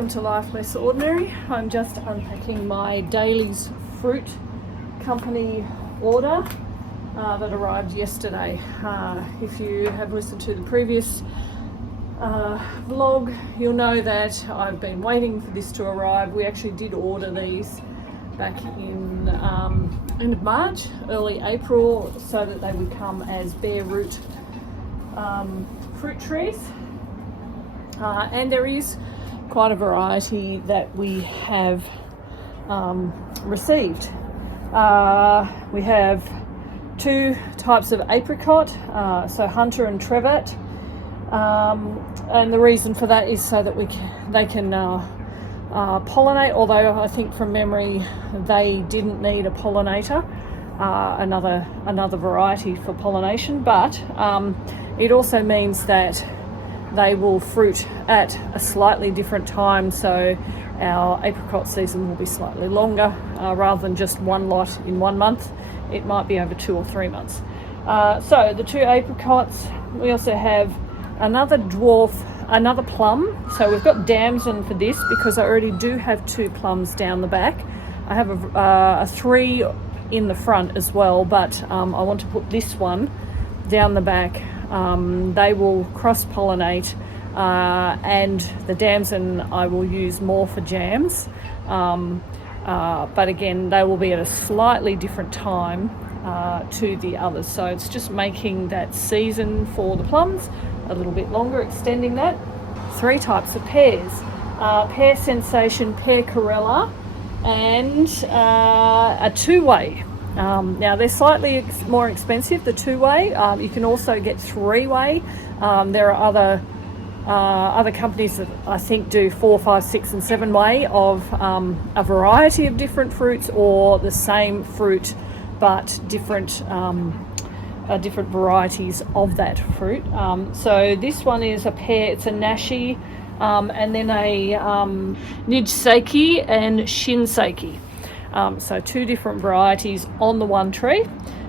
welcome to Life Less Ordinary. I'm just unpacking my Daley's Fruit Company order that arrived yesterday. If you have listened to the previous vlog, you'll know that I've been waiting for this to arrive. We actually did order these back in end of March, early April, so that they would come as bare root fruit trees. And there is quite a variety that we have received. We have two types of apricot, so Hunter and Trevatt, and the reason for that is so that they can pollinate, although I think from memory they didn't need a pollinator, another variety for pollination, but it also means that they will fruit at a slightly different time, so our apricot season will be slightly longer. Rather than just one lot in 1 month, it might be over 2 or 3 months. So the two apricots, we also have another dwarf, another plum. So we've got Damson for this because I already do have 2 plums down the back. I have a 3 in the front as well, but I want to put this one down the back. They will cross-pollinate, and the Damson I will use more for jams, but again they will be at a slightly different time to the others, so it's just making that season for the plums a little bit longer, extending that. 3 types of pears, Pear Sensation, Pear Corella, and a two-way. Now they're slightly more expensive, the 2-way. You can also get 3-way. There are other companies that I think do 4, 5, 6 and 7-way of a variety of different fruits, or the same fruit but different varieties of that fruit. So this one is a pear, it's a Nashi, and then a Nijiseiki and Shinseiki. So 2 different varieties on the one tree.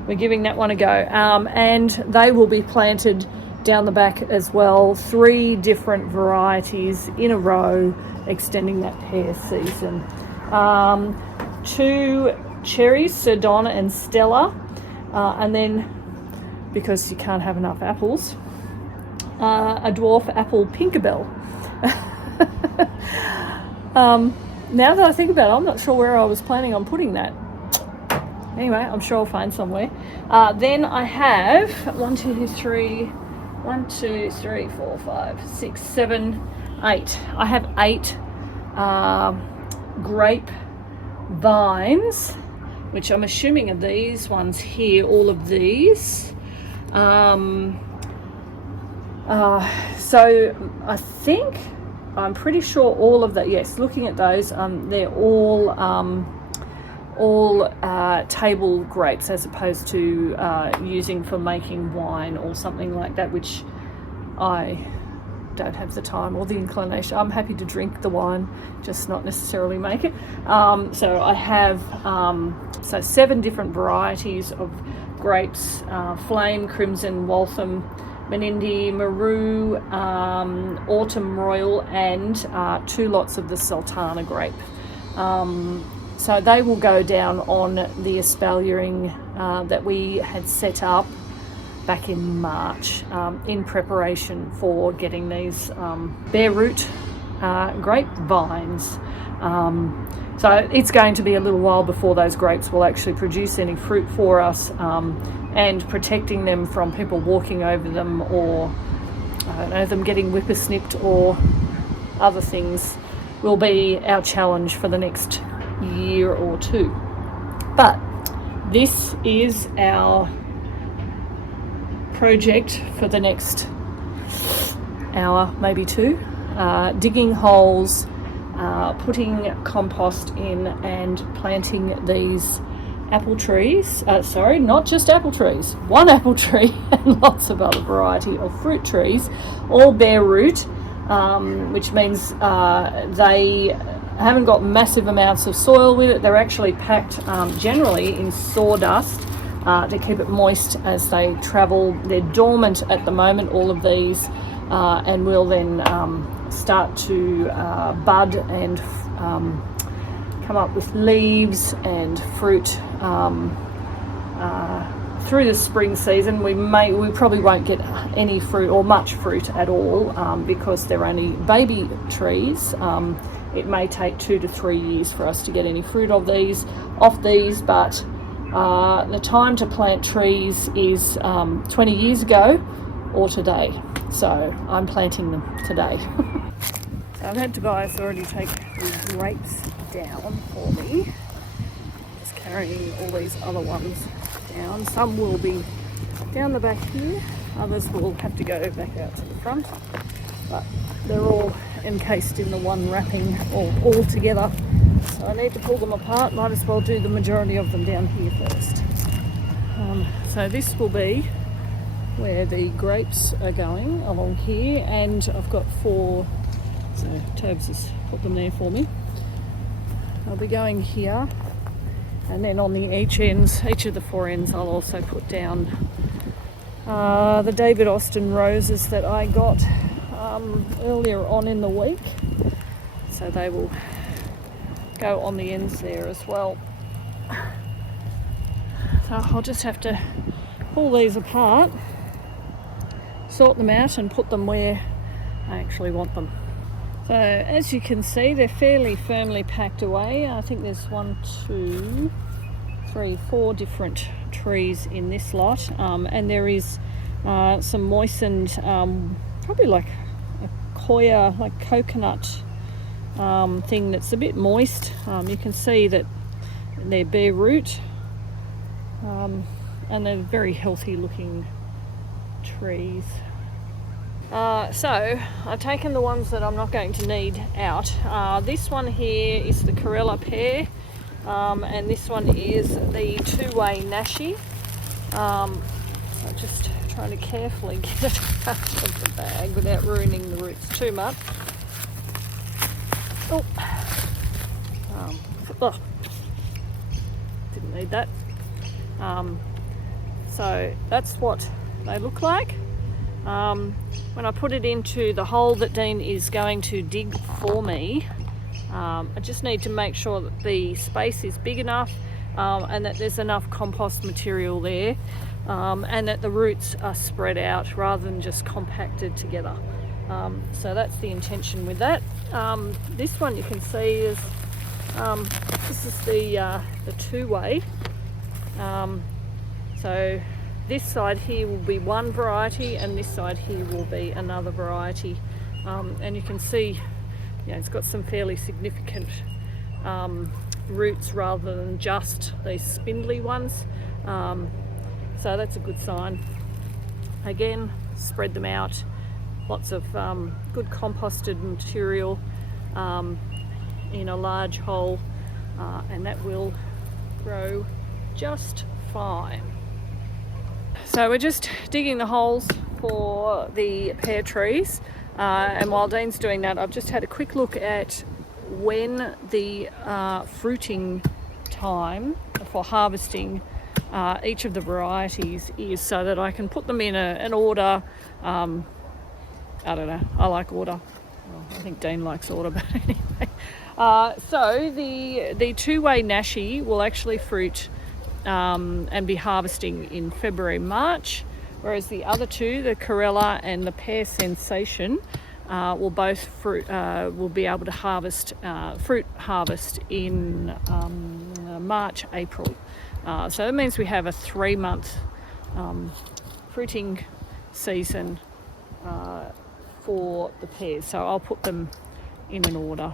We're giving that one a go, and they will be planted down the back as well. 3 different varieties in a row, extending that pear season. 2 cherries, Sultana and Stella, and then, because you can't have enough apples, a dwarf apple, Pinkabelle. Now that I think about it, I'm not sure where I was planning on putting that. Anyway, I'm sure I'll find somewhere. Then I have 1, 2, 3, 4, 5, 6, 7, 8. I have 8 grape vines, which I'm assuming are these ones here, all of these. So I think, I'm pretty sure all of that, yes, looking at those, they're all table grapes, as opposed to using for making wine or something like that, which I don't have the time or the inclination. I'm happy to drink the wine, just not necessarily make it. So I have 7 different varieties of grapes: Flame, Crimson, Waltham, Menindee, Maroo, Autumn Royal, and 2 lots of the Sultana grape. So they will go down on the espaliering that we had set up back in March in preparation for getting these bare root grape vines. So it's going to be a little while before those grapes will actually produce any fruit for us, and protecting them from people walking over them, or I don't know, them getting whippersnipped or other things, will be our challenge for the next year or 2. But this is our project for the next hour, maybe 2. Digging holes, putting compost in, and planting these apple trees. Sorry, not just apple trees, 1 apple tree and lots of other variety of fruit trees, all bare root, which means they haven't got massive amounts of soil with it. They're actually packed generally in sawdust to keep it moist as they travel. They're dormant at the moment, all of these, and will then start to bud and come up with leaves and fruit through the spring season. We probably won't get any fruit or much fruit at all because they're only baby trees. It may take 2 to 3 years for us to get any fruit off these, but the time to plant trees is 20 years ago or today. So I'm planting them today. So I've had Tobias already take the grapes down for me. Just carrying all these other ones down. Some will be down the back here, others will have to go back out to the front, but they're all encased in the one wrapping all together, so I need to pull them apart. Might as well do the majority of them down here first. So this will be where the grapes are going, along here, and I've got 4, so Tobes has put them there for me. I'll be going here, and then on each of the 4 ends, I'll also put down the David Austin roses that I got earlier on in the week. So they will go on the ends there as well. So I'll just have to pull these apart, sort them out and put them where I actually want them. So as you can see, they're fairly firmly packed away. I think there's 1, 2, 3, 4 different trees in this lot, and there is some moistened, probably like a coir, like coconut thing that's a bit moist. You can see that they're bare root, and they're very healthy looking trees. So I've taken the ones that I'm not going to need out. This one here is the Corella Pear, and this one is the two-way Nashi. So just trying to carefully get it out of the bag without ruining the roots too much. Oh, didn't need that. So that's what they look like. When I put it into the hole that Dean is going to dig for me, I just need to make sure that the space is big enough and that there's enough compost material there, and that the roots are spread out rather than just compacted together. So that's the intention with that. This one you can see is this is the two-way. So this side here will be one variety and this side here will be another variety, and you can see, it's got some fairly significant roots rather than just these spindly ones, so that's a good sign. Again, spread them out, lots of good composted material in a large hole, and that will grow just fine. So we're just digging the holes for the pear trees, and while Dean's doing that, I've just had a quick look at when the fruiting time for harvesting each of the varieties is, so that I can put them in an order. I don't know, I like order. Well, I think Dean likes order, but anyway. So the two-way Nashi will actually fruit and be harvesting in February, March, whereas the other two, the Corella and the Pear Sensation, will both will be able to harvest fruit harvest in March, April. So that means we have a 3-month fruiting season for the pears. So I'll put them in an order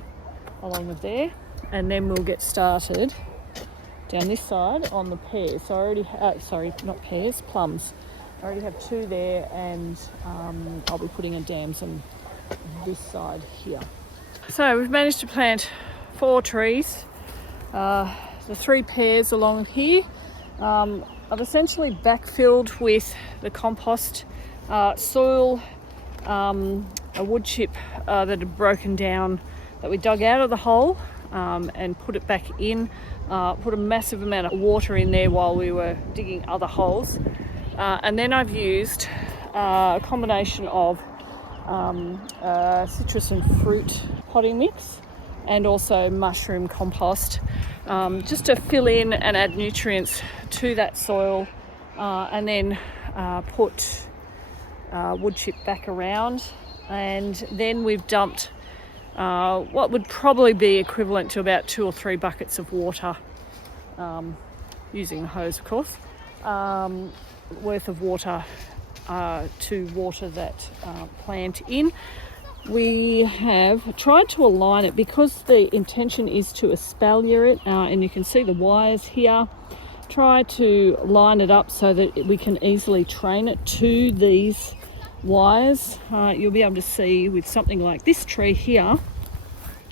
along with there, and then we'll get started down this side on the pears. So I already sorry, not pears, plums. I already have 2 there, and I'll be putting a Damson this side here. So we've managed to plant 4 trees, the 3 pears along here. I've essentially backfilled with the compost soil, a wood chip that had broken down that we dug out of the hole, and put it back in. Put a massive amount of water in there while we were digging other holes, and then I've used a combination of citrus and fruit potting mix, and also mushroom compost, just to fill in and add nutrients to that soil, and then put wood chip back around. And then we've dumped what would probably be equivalent to about 2 or 3 buckets of water, using a hose of course, worth of water to water that plant in. We have tried to align it because the intention is to espalier it, and you can see the wires here. Try to line it up so that we can easily train it to these wires. You'll be able to see with something like this tree here,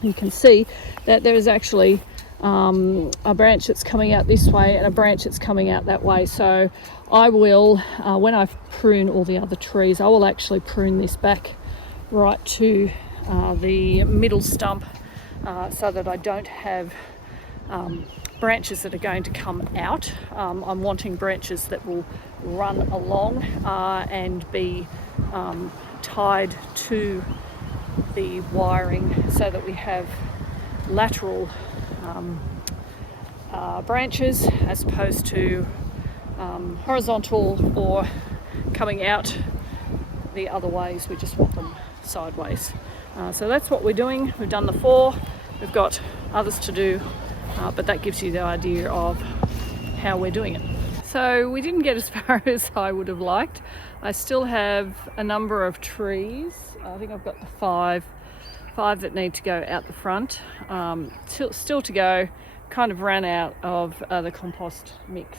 you can see that there is actually a branch that's coming out this way and a branch that's coming out that way. So I will, when I prune all the other trees, I will actually prune this back right to the middle stump, so that I don't have branches that are going to come out. I'm wanting branches that will run along and be tied to the wiring, so that we have lateral branches as opposed to horizontal or coming out the other ways. We just want them sideways. So that's what we're doing. We've done the 4, we've got others to do, but that gives you the idea of how we're doing it. So we didn't get as far as I would have liked. I still have a number of trees. I think I've got the 5 that need to go out the front, still to go. Kind of ran out of the compost mix,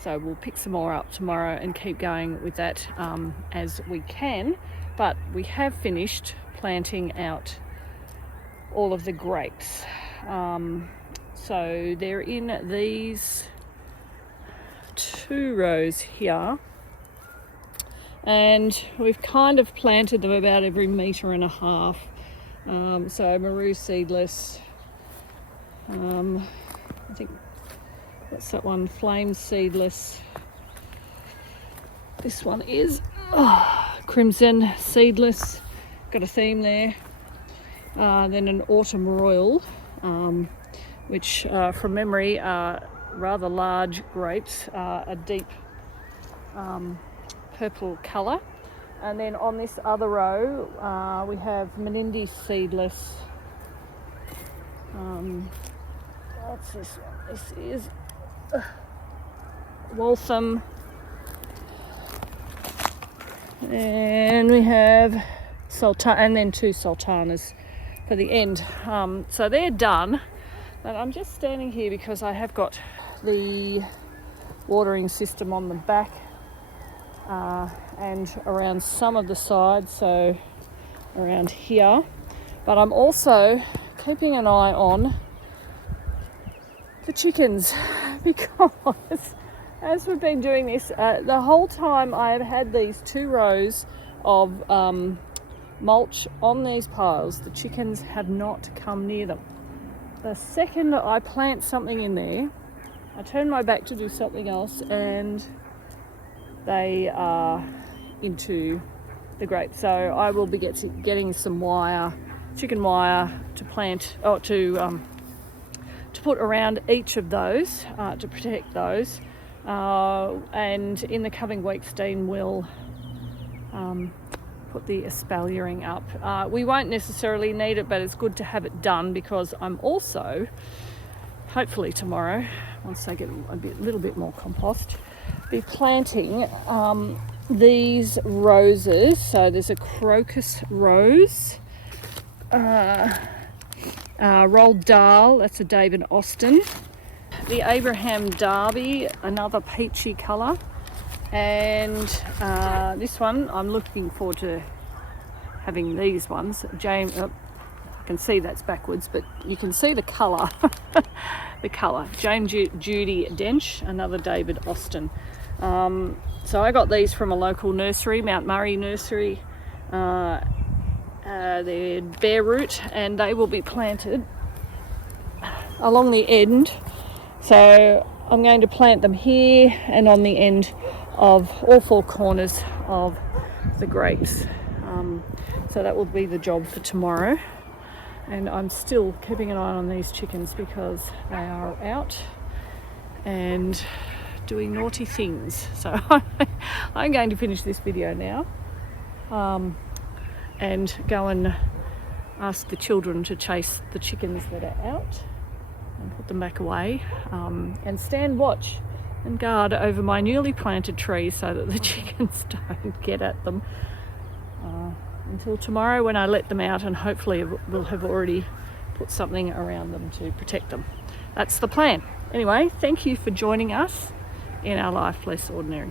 so we'll pick some more up tomorrow and keep going with that as we can. But we have finished planting out all of the grapes, so they're in these 2 rows here, and we've kind of planted them about every 1.5 meters. So Maroo Seedless, I think that's that one, Flame Seedless. This one is Crimson Seedless, got a theme there. Then an Autumn Royal, which from memory are rather large grapes, a deep purple colour. And then on this other row we have Menindee Seedless. What's this one? This is Waltham. And we have Sultana, and then 2 Sultanas for the end. So they're done. And I'm just standing here because I have got the watering system on the back and around some of the sides, so around here. But I'm also keeping an eye on the chickens, because as we've been doing this, the whole time I have had these 2 rows of mulch on these piles, the chickens have not come near them. The second I plant something in there, I turn my back to do something else, and they are into the grape. So I will be getting some wire, chicken wire, to plant, or to put around each of those to protect those. And in the coming weeks, Dean will put the espaliering up. We won't necessarily need it, but it's good to have it done, because I'm also, hopefully tomorrow, once I get a little bit more compost, be planting these roses. So there's a Crocus rose, Roald Dahl, that's a David Austin, the Abraham Darby, another peachy colour, and this one, I'm looking forward to having these ones. James, I can see that's backwards, but you can see the colour. The colour. Judi Dench, another David Austin. So I got these from a local nursery, Mount Murray Nursery. They're bare root, and they will be planted along the end. So I'm going to plant them here and on the end of all 4 corners of the grapes. So that will be the job for tomorrow. And I'm still keeping an eye on these chickens because they are out and doing naughty things. So I'm going to finish this video now and go and ask the children to chase the chickens that are out and put them back away, and stand watch and guard over my newly planted trees so that the chickens don't get at them until tomorrow when I let them out, and hopefully we'll have already put something around them to protect them. That's the plan. Anyway, thank you for joining us in our Life Less Ordinary.